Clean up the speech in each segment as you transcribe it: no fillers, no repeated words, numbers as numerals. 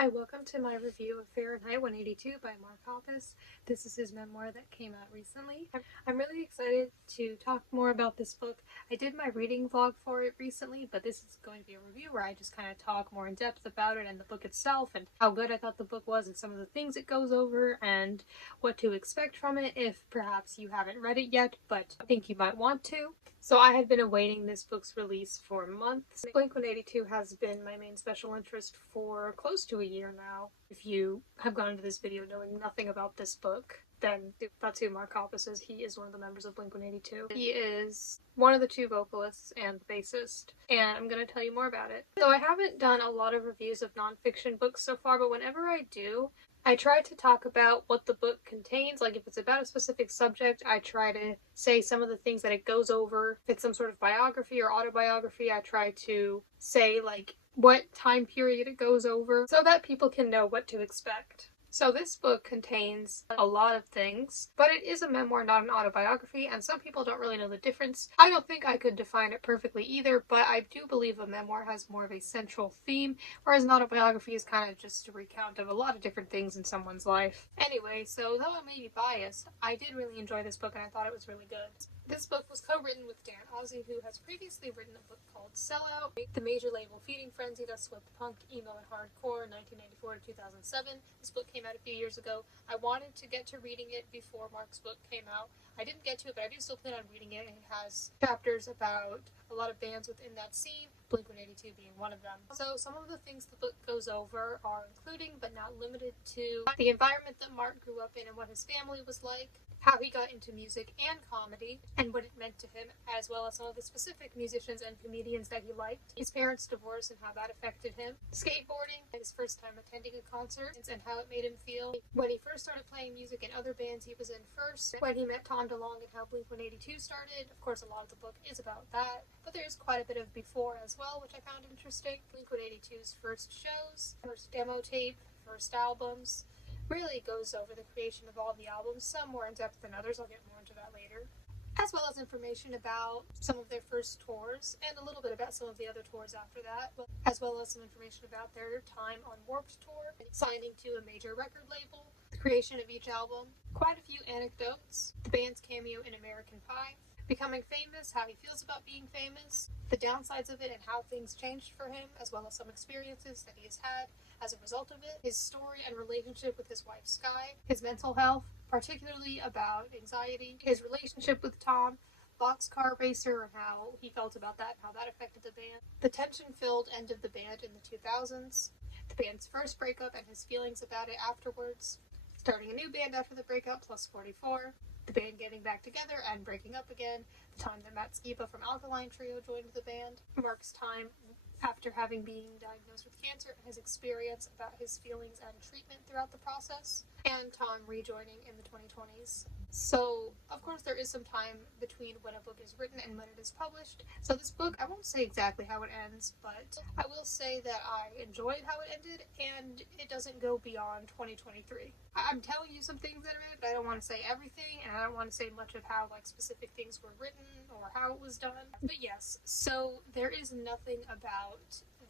Hi, welcome to my review of Fahrenheit-182 by Mark Hoppus. This is his memoir that came out recently. I'm really excited to talk more about this book. I did my reading vlog for it recently, but this is going to be a review where I just kind of talk more in depth about it and the book itself and how good I thought the book was and some of the things it goes over and what to expect from it if perhaps you haven't read it yet, but I think you might want to. So I had been awaiting this book's release for months. Blink-182 has been my main special interest for close to a year now. If you have gone into this video knowing nothing about this book, then that's who Mark Hoppus is. He is one of the members of Blink-182. He is one of the two vocalists and the bassist, and I'm going to tell you more about it. So I haven't done a lot of reviews of nonfiction books so far, but whenever I do, I try to talk about what the book contains. Like if it's about a specific subject, I try to say some of the things that it goes over. If it's some sort of biography or autobiography, I try to say like what time period it goes over so that people can know what to expect. So this book contains a lot of things, but it is a memoir, not an autobiography, and some people don't really know the difference. I don't think I could define it perfectly either, but I do believe a memoir has more of a central theme, whereas an autobiography is kind of just a recount of a lot of different things in someone's life. Anyway, so though I may be biased, I did really enjoy this book and I thought it was really good. This book was co-written with Dan Ozzie, who has previously written a book called Sellout, the major label feeding frenzy that swept punk, emo, and hardcore in 1994 to 2007. This book came out a few years ago. I wanted to get to reading it before Mark's book came out. I didn't get to it, but I do still plan on reading it. It has chapters about a lot of bands within that scene, Blink-182 being one of them. So some of the things the book goes over are including, but not limited to, the environment that Mark grew up in and what his family was like, how he got into music and comedy, and what it meant to him, as well as some of the specific musicians and comedians that he liked, his parents' divorce and how that affected him, skateboarding, his first time attending a concert, and how it made him feel, when he first started playing music in other bands he was in first, when he met Tom DeLonge and how Blink-182 started. Of course, a lot of the book is about that, but there's quite a bit of before as well, which I found interesting. Blink-182's first shows, first demo tape, first albums, really goes over the creation of all the albums, some more in depth than others. I'll get more into that later. As well as information about some of their first tours and a little bit about some of the other tours after that, as well as some information about their time on Warped Tour, signing to a major record label, the creation of each album, quite a few anecdotes, the band's cameo in American Pie, becoming famous, how he feels about being famous, the downsides of it and how things changed for him, as well as some experiences that he has had as a result of it, his story and relationship with his wife Sky, his mental health, particularly about anxiety, his relationship with Tom, boxcar racer, and how he felt about that and how that affected the band, the tension-filled end of the band in the 2000s, the band's first breakup and his feelings about it afterwards, starting a new band after the breakup, plus 44, the band getting back together and breaking up again, the time that Matt Skiba from Alkaline Trio joined the band, Mark's time after having been diagnosed with cancer and his experience about his feelings and treatment throughout the process, and Tom rejoining in the 2020s. So, of course, there is some time between when a book is written and when it is published. So this book, I won't say exactly how it ends, but I will say that I enjoyed how it ended, and it doesn't go beyond 2023. I'm telling you some things that are in it, but I don't want to say everything, and I don't want to say much of how like specific things were written or how it was done. But yes, so there is nothing about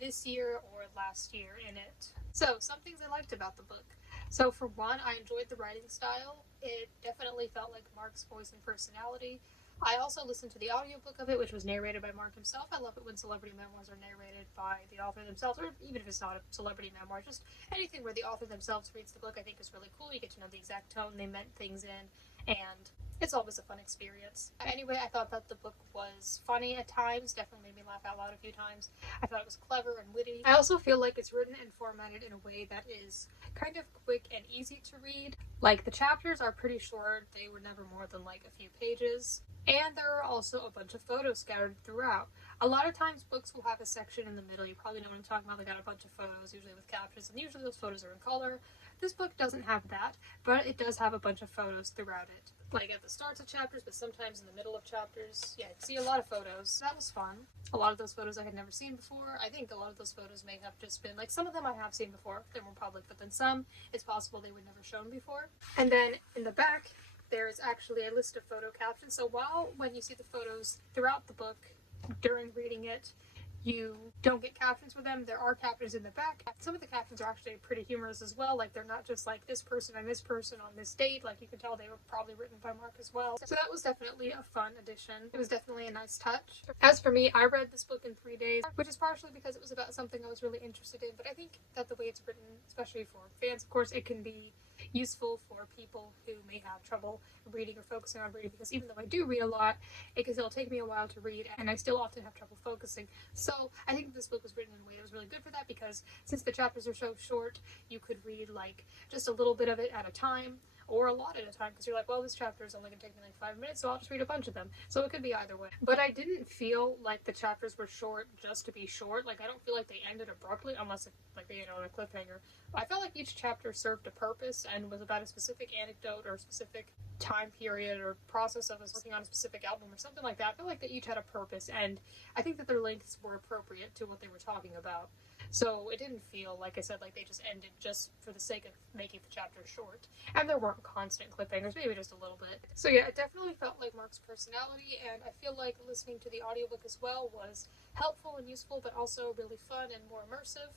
this year or last year in it. So, some things I liked about the book. So for one, I enjoyed the writing style. It definitely felt like Mark's voice and personality. I also listened to the audiobook of it, which was narrated by Mark himself. I love it when celebrity memoirs are narrated by the author themselves, or even if it's not a celebrity memoir, just anything where the author themselves reads the book I think is really cool. You get to know the exact tone they meant things in, and it's always a fun experience. Anyway, I thought that the book was funny at times, definitely made me laugh out loud a few times. I thought it was clever and witty. I also feel like it's written and formatted in a way that is kind of quick and easy to read. Like, the chapters are pretty short, they were never more than like a few pages. And there are also a bunch of photos scattered throughout. A lot of times books will have a section in the middle, you probably know what I'm talking about, they got a bunch of photos, usually with captions, and usually those photos are in color. This book doesn't have that, but it does have a bunch of photos throughout it. Like at the starts of chapters, but sometimes in the middle of chapters. Yeah, you see a lot of photos. That was fun. A lot of those photos I had never seen before. I think a lot of those photos may have just been, like, some of them I have seen before, they're more public, but then some, it's possible they were never shown before. And then in the back, there is actually a list of photo captions. So when you see the photos throughout the book, during reading it, you don't get captions for them. There are captions in the back. Some of the captions are actually pretty humorous as well. Like, they're not just like this person and this person on this date. Like, you can tell they were probably written by Mark as well. So that was definitely a fun addition. It was definitely a nice touch. As for me, I read this book in 3 days, which is partially because it was about something I was really interested in. But I think that the way it's written, especially for fans, of course, it can be useful for people who may have trouble reading or focusing on reading, because even though I do read a lot, it can still take me a while to read, and I still often have trouble focusing. So I think this book was written in a way that was really good for that, because since the chapters are so short, you could read like just a little bit of it at a time, or a lot at a time, because you're like, well, this chapter is only going to take me like 5 minutes, so I'll just read a bunch of them. So it could be either way. But I didn't feel like the chapters were short just to be short. Like, I don't feel like they ended abruptly, unless like they ended on a cliffhanger. I felt like each chapter served a purpose and was about a specific anecdote or a specific time period or process of us working on a specific album or something like that. I feel like they each had a purpose, and I think that their lengths were appropriate to what they were talking about. So it didn't feel, like I said, like they just ended just for the sake of making the chapter short. And there weren't constant cliffhangers, maybe just a little bit. So yeah, it definitely felt like Mark's personality, and I feel like listening to the audiobook as well was helpful and useful, but also really fun and more immersive.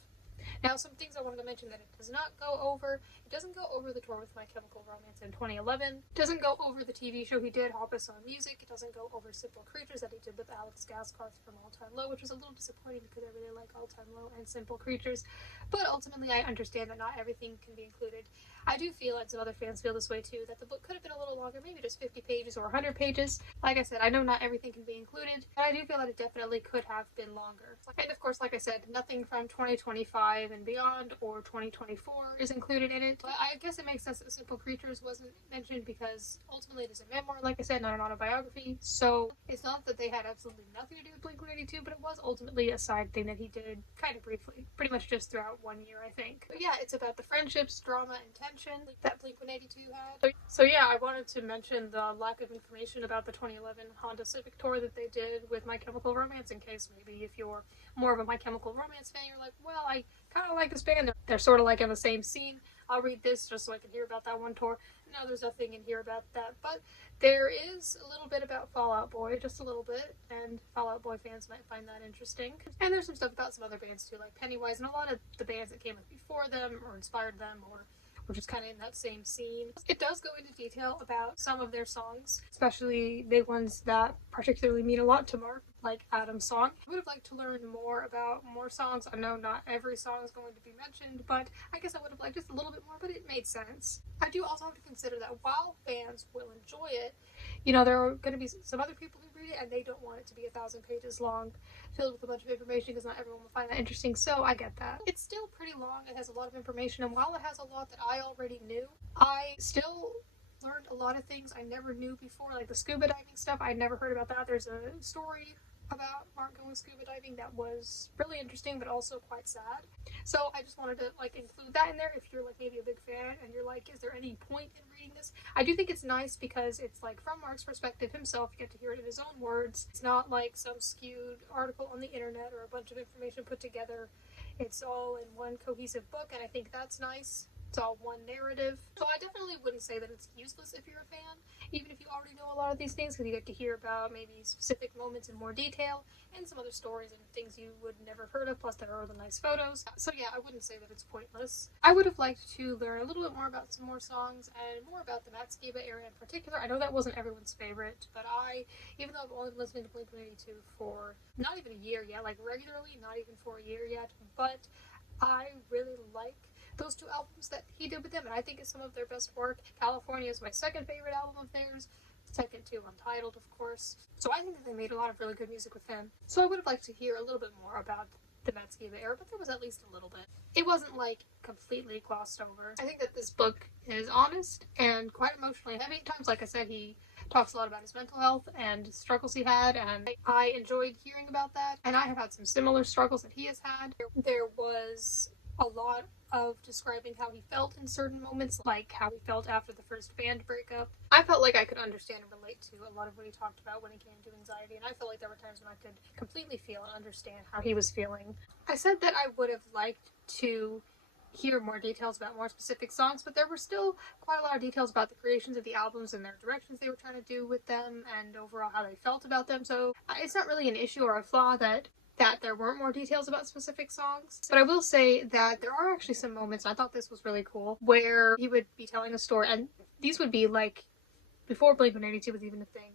Now, some things I wanted to mention that it does not go over. It doesn't go over the tour with My Chemical Romance in 2011. It doesn't go over the TV show he did, Hoppus on Music. It doesn't go over Simple Creatures that he did with Alex Gaskarth from All Time Low, which was a little disappointing because I really like All Time Low and Simple Creatures. But ultimately, I understand that not everything can be included. I do feel, and some other fans feel this way too, that the book could have been a little longer, maybe just 50 pages or 100 pages. Like I said, I know not everything can be included, but I do feel that it definitely could have been longer. And of course, like I said, nothing from 2025 and beyond or 2024 is included in it. But I guess it makes sense that Simple Creatures wasn't mentioned because ultimately it is a memoir, like I said, not an autobiography. So it's not that they had absolutely nothing to do with Blink-182, but it was ultimately a side thing that he did kind of briefly, pretty much just throughout 1 year, I think. But yeah, it's about the friendships, drama, and tension that Blink-182 had. So yeah, I wanted to mention the lack of information about the 2011 Honda Civic tour that they did with My Chemical Romance, in case maybe if you're more of a My Chemical Romance fan, you're like, well, I kind of like this band. They're sort of like in the same scene. I'll read this just so I can hear about that one tour. No, there's nothing in here about that, but there is a little bit about Fall Out Boy, just a little bit, and Fall Out Boy fans might find that interesting. And there's some stuff about some other bands too, like Pennywise, and a lot of the bands that came up before them or inspired them or were just kind of in that same scene. It does go into detail about some of their songs, especially big ones that particularly mean a lot to Mark, like Adam's song. I would have liked to learn more about more songs. I know not every song is going to be mentioned, but I guess I would have liked just a little bit more, but it made sense. I do also have to consider that while fans will enjoy it, you know, there are going to be some other people who read it and they don't want it to be 1,000 pages long, filled with a bunch of information, because not everyone will find that interesting, so I get that. It's still pretty long, it has a lot of information, and while it has a lot that I already knew, I still learned a lot of things I never knew before, like the scuba diving stuff. I'd never heard about that. There's a story about Mark going scuba diving that was really interesting but also quite sad. So I just wanted to like include that in there if you're like maybe a big fan and you're like, is there any point in reading this? I do think it's nice because it's like from Mark's perspective himself. You get to hear it in his own words. It's not like some skewed article on the internet or a bunch of information put together. It's all in one cohesive book, and I think that's nice. It's all one narrative. So I definitely wouldn't say that it's useless if you're a fan, even if you already know a lot of these things, because you get to hear about maybe specific moments in more detail and some other stories and things you would never have heard of, plus there are the nice photos. So yeah, I wouldn't say that it's pointless. I would have liked to learn a little bit more about some more songs and more about the Matt Skiba era in particular. I know that wasn't everyone's favorite, but even though I've only been listening to Blink-182 for not even a year yet, like regularly, not even for a year yet, but I really like those two albums that he did with them, and I think it's some of their best work. California is my second favorite album of theirs, second to Untitled, of course. So I think that they made a lot of really good music with him. So I would have liked to hear a little bit more about the Matt Skiba era, but there was at least a little bit. It wasn't like completely glossed over. I think that this book is honest and quite emotionally heavy at times. Like I said, he talks a lot about his mental health and struggles he had, and I enjoyed hearing about that. And I have had some similar struggles that he has had. There was a lot of describing how he felt in certain moments, like how he felt after the first band breakup. I felt like I could understand and relate to a lot of what he talked about when it came to anxiety, and I felt like there were times when I could completely feel and understand how he was feeling. I said that I would have liked to hear more details about more specific songs, but there were still quite a lot of details about the creations of the albums and their directions they were trying to do with them and overall how they felt about them. So it's not really an issue or a flaw that that there weren't more details about specific songs. But I will say that there are actually some moments, I thought this was really cool, where he would be telling a story, and these would be like before Blink-182 was even a thing.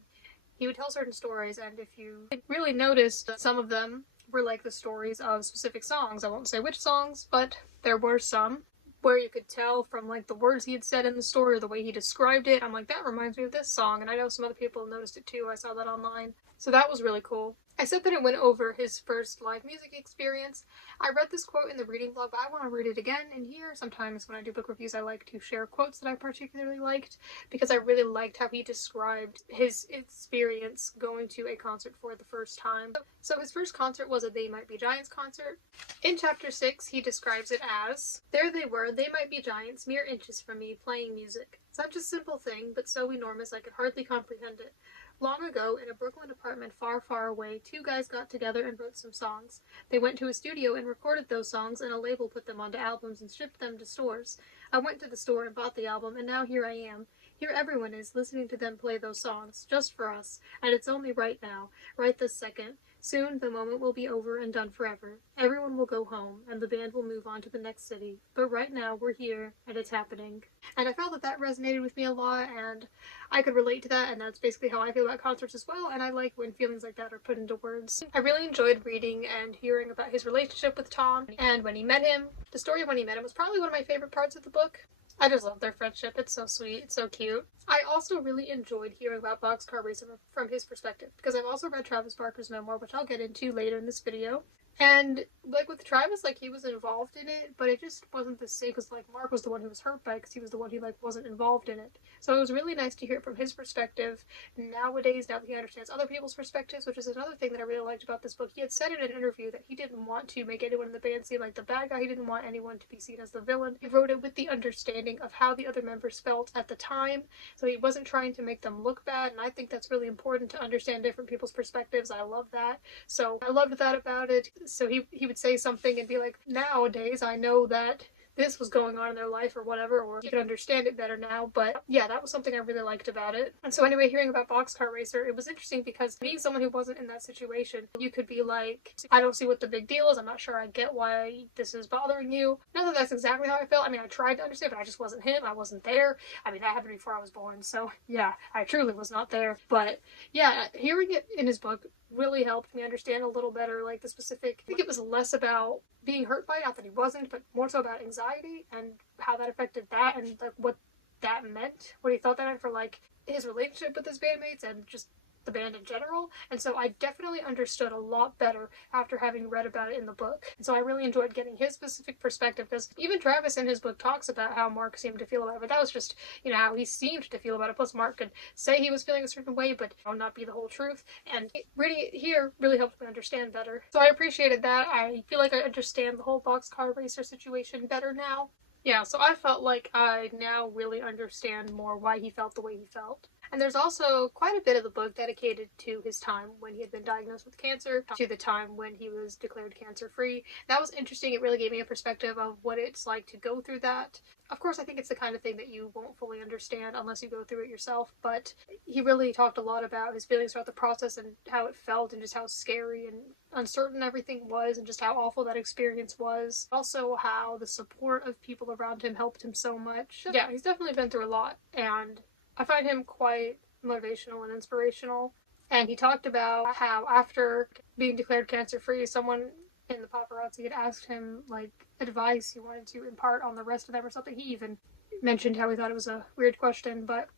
He would tell certain stories, and if you really noticed, some of them were like the stories of specific songs. I won't say which songs, but there were some where you could tell from like the words he had said in the story or the way he described it. I'm like, that reminds me of this song, and I know some other people noticed it too. I saw that online. So that was really cool. I said that it went over his first live music experience. I read this quote in the reading vlog, but I want to read it again in here. Sometimes when I do book reviews, I like to share quotes that I particularly liked, because I really liked how he described his experience going to a concert for the first time. So his first concert was a They Might Be Giants concert. In chapter 6, he describes it as, "There they were, they might be giants, mere inches from me, playing music. Such a simple thing, but so enormous I could hardly comprehend it. Long ago, in a Brooklyn apartment far, far away, two guys got together and wrote some songs. They went to a studio and recorded those songs, and a label put them onto albums and shipped them to stores. I went to the store and bought the album, and now here I am. Here everyone is, listening to them play those songs, just for us, and it's only right now, right this second. Soon the moment will be over and done forever. Everyone will go home, and the band will move on to the next city. But right now, we're here, and it's happening." And I felt that that resonated with me a lot, and I could relate to that, and that's basically how I feel about concerts as well, and I like when feelings like that are put into words. I really enjoyed reading and hearing about his relationship with Tom, and when he met him. The story of when he met him was probably one of my favorite parts of the book. I just love their friendship. It's so sweet. It's so cute. I also really enjoyed hearing about Boxcar Racer from his perspective, because I've also read Travis Barker's memoir, which I'll get into later in this video. And, like, with Travis, like, he was involved in it, but it just wasn't the same, because, like, Mark was the one who was hurt by it, because he was the one who, like, wasn't involved in it. So it was really nice to hear it from his perspective nowadays, now that he understands other people's perspectives, which is another thing that I really liked about this book. He had said in an interview that he didn't want to make anyone in the band seem like the bad guy. He didn't want anyone to be seen as the villain. He wrote it with the understanding of how the other members felt at the time, so he wasn't trying to make them look bad, and I think that's really important to understand different people's perspectives. I love that. So I loved that about it. So he would say something and be like, nowadays I know that this was going on in their life or whatever, or you can understand it better now. But yeah, that was something I really liked about it. And so anyway, hearing about Boxcar Racer, it was interesting because being someone who wasn't in that situation, you could be like, I don't see what the big deal is. I'm not sure I get why this is bothering you. Not that that's exactly how I felt. I mean, I tried to understand, but I just wasn't him. I wasn't there. I mean, that happened before I was born. So yeah, I truly was not there. But yeah, hearing it in his book really helped me understand a little better, like, the specific. I think it was less about being hurt by it, not that he wasn't, but more so about anxiety and how that affected that, and like what that meant, what he thought that meant for like his relationship with his bandmates and just the band in general. And so I definitely understood a lot better after having read about it in the book. And so I really enjoyed getting his specific perspective, because even Travis in his book talks about how Mark seemed to feel about it, but that was just, you know, how he seemed to feel about it. Plus Mark could say he was feeling a certain way, but not be the whole truth. And reading it here really helped me understand better. So I appreciated that. I feel like I understand the whole Boxcar Racer situation better now. Yeah, so I felt like I now really understand more why he felt the way he felt. And there's also quite a bit of the book dedicated to his time when he had been diagnosed with cancer, to the time when he was declared cancer-free. That was interesting. It really gave me a perspective of what it's like to go through that. Of course, I think it's the kind of thing that you won't fully understand unless you go through it yourself, but he really talked a lot about his feelings throughout the process and how it felt and just how scary and uncertain everything was and just how awful that experience was. Also, how the support of people around him helped him so much. Yeah, he's definitely been through a lot, and I find him quite motivational and inspirational. And he talked about how after being declared cancer-free, someone in the paparazzi had asked him, like, advice he wanted to impart on the rest of them or something. He even mentioned how he thought it was a weird question, but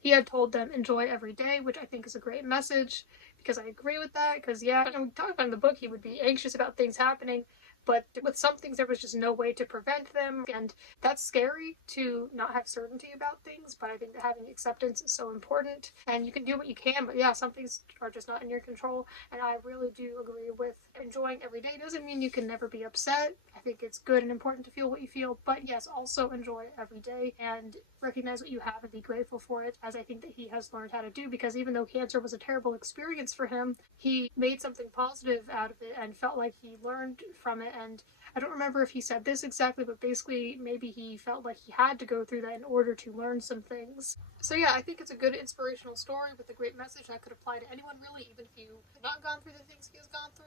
he had told them, enjoy every day, which I think is a great message, because I agree with that, because yeah, and we talked about in the book, he would be anxious about things happening, but with some things there was just no way to prevent them, and that's scary to not have certainty about things, but I think that having acceptance is so important, and you can do what you can, but yeah, some things are just not in your control, and I really do agree with enjoying every day. Doesn't mean you can never be upset. I think it's good and important to feel what you feel, but yes, also enjoy every day and recognize what you have and be grateful for it, as I think that he has learned how to do, because even though cancer was a terrible experience for him, he made something positive out of it and felt like he learned from it, and I don't remember if he said this exactly, but basically maybe he felt like he had to go through that in order to learn some things. So yeah, I think it's a good inspirational story with a great message that could apply to anyone really, even if you have not gone through the things he has gone through.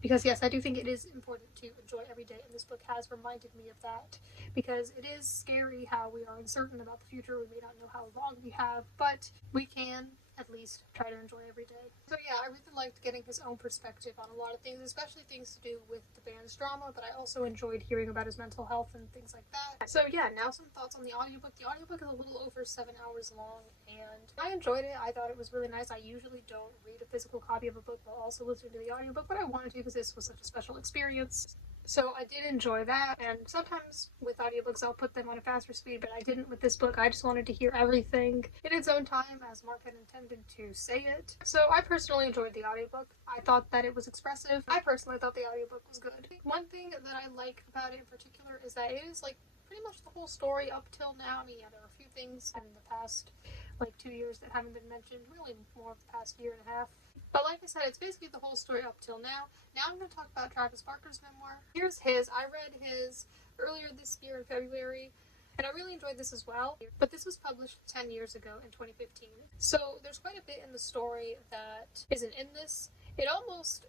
Because yes, I do think it is important to enjoy every day, and this book has reminded me of that. Because it is scary how we are uncertain about the future, we may not know how long we have, but we can at least try to enjoy every day. So yeah, I really liked getting his own perspective on a lot of things, especially things to do with the band's drama, but I also enjoyed hearing about his mental health and things like that. So yeah, now some thoughts on the audiobook. The audiobook is a little over 7 hours long, and I enjoyed it. I thought it was really nice. I usually don't read a physical copy of a book while also listening to the audiobook, but I wanted to because this was such a special experience. So I did enjoy that, and sometimes with audiobooks I'll put them on a faster speed, but I didn't with this book. I just wanted to hear everything in its own time as Mark had intended to say it. So I personally enjoyed the audiobook. I thought that it was expressive. I personally thought the audiobook was good. One thing that I like about it in particular is that it is like pretty much the whole story up till now. I mean, yeah, there are a few things in the past like 2 years that haven't been mentioned, really more of the past year and a half. But like I said, it's basically the whole story up till now. Now I'm going to talk about Travis Barker's memoir. Here's his. I read his earlier this year in February, and I really enjoyed this as well. But this was published 10 years ago in 2015. So there's quite a bit in the story that isn't in this. It almost,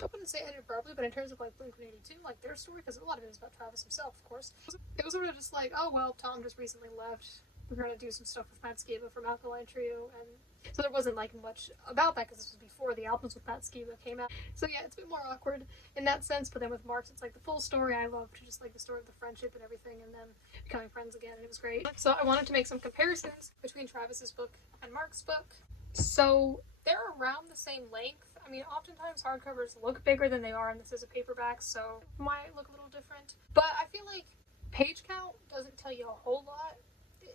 I wouldn't say ended abruptly, but in terms of like Blink-182, like their story, because a lot of it is about Travis himself, of course. It was sort of just like, oh well, Tom just recently left. We're going to do some stuff with Matt Skiba from Alkaline Trio, and so there wasn't like much about that because this was before the albums with Matt Skiba came out. So yeah, it's a bit more awkward in that sense, but then with Mark's, it's like the full story. I loved just like the story of the friendship and everything, and them becoming friends again, and it was great. So I wanted to make some comparisons between Travis's book and Mark's book. So they're around the same length. I mean, oftentimes hardcovers look bigger than they are, and this is a paperback, so it might look a little different. But I feel like page count doesn't tell you a whole lot.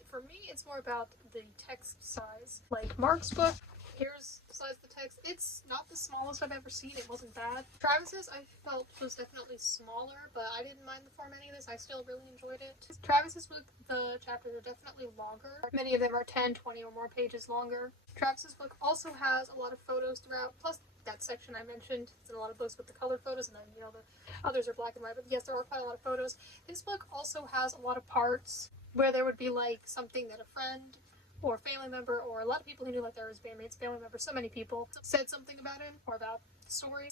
For me, it's more about the text size. Like Mark's book, here's the size of the text. It's not the smallest I've ever seen. It wasn't bad. Travis's, I felt, was definitely smaller, but I didn't mind the formatting of this. I still really enjoyed it. Travis's book, the chapters are definitely longer. Many of them are 10, 20 or more pages longer. Travis's book also has a lot of photos throughout, plus that section I mentioned. It's in a lot of books with the colored photos, and then, you know, the others are black and white, but yes, there are quite a lot of photos. This book also has a lot of parts where there would be like something that a friend or family member or a lot of people who knew, like there was bandmates, family members, so many people said something about him or about the story.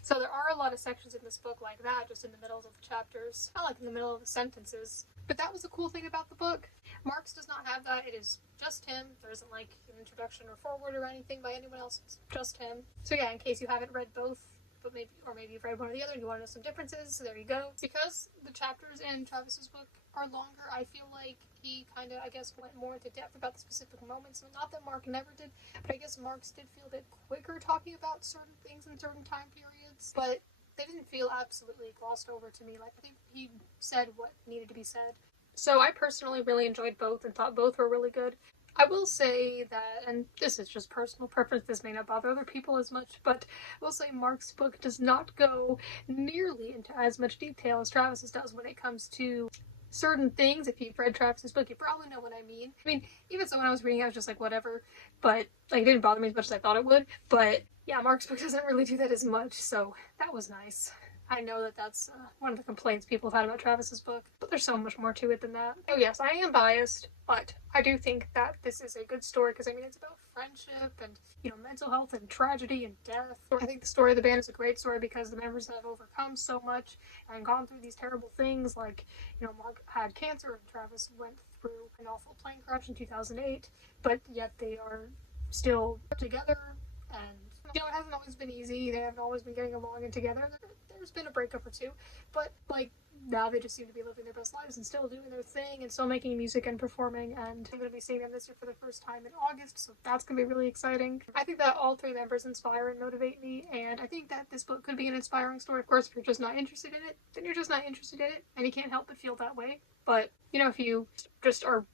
So there are a lot of sections in this book like that, just in the middles of the chapters, not like in the middle of the sentences. But that was a cool thing about the book. Mark's does not have that. It is just him. There isn't like an introduction or foreword or anything by anyone else. It's just him. So yeah, in case you haven't read both, but maybe you've read one or the other and you want to know some differences, so there you go. Because the chapters in Travis's book are longer, I feel like he kind of, I guess, went more into depth about the specific moments. Not that Mark never did, but I guess Mark's did feel a bit quicker talking about certain things in certain time periods, but they didn't feel absolutely glossed over to me. Like, I think he said what needed to be said. So I personally really enjoyed both and thought both were really good. I will say that, and this is just personal preference, this may not bother other people as much, but I will say Mark's book does not go nearly into as much detail as Travis's does when it comes to certain things. If you've read Travis's book, you probably know what I mean. I mean, even so when I was reading, I was just like, whatever, but like, it didn't bother me as much as I thought it would. But yeah, Mark's book doesn't really do that as much, so that was nice. I know that that's one of the complaints people have had about Travis's book, but there's so much more to it than that. Oh yes, I am biased, but I do think that this is a good story because, I mean, it's about friendship and, you know, mental health and tragedy and death. I think the story of the band is a great story because the members have overcome so much and gone through these terrible things, like, you know, Mark had cancer and Travis went through an awful plane crash in 2008, but yet they are still together, and, you know, it hasn't always been easy. They haven't always been getting along and together. There's been a breakup or two, but like now they just seem to be living their best lives and still doing their thing and still making music and performing, and I'm going to be seeing them this year for the first time in August, so that's going to be really exciting. I think that all three members inspire and motivate me, and I think that this book could be an inspiring story. Of course, if you're just not interested in it, then you're just not interested in it, and you can't help but feel that way. But, you know, if you just are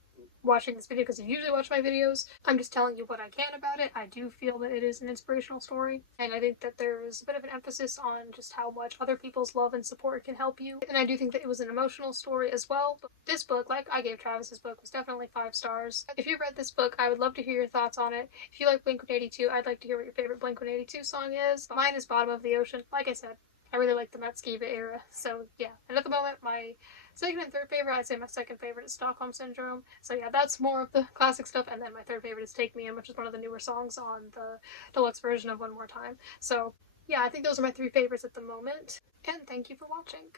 watching this video because you usually watch my videos, I'm just telling you what I can about it. I do feel that it is an inspirational story, and I think that there's a bit of an emphasis on just how much other people's love and support can help you, and I do think that it was an emotional story as well. But this book, like I gave Travis's book, was definitely 5 stars. If you read this book, I would love to hear your thoughts on it. If you like Blink-182, I'd like to hear what your favorite Blink-182 song is. Mine is Bottom of the Ocean. Like I said, I really like the Matskiva era. So yeah, and at the moment my second and third favorite, I'd say my second favorite is Stockholm Syndrome. So yeah, that's more of the classic stuff, and then my third favorite is Take Me In, which is one of the newer songs on the deluxe version of One More Time. So yeah, I think those are my three favorites at the moment, and thank you for watching.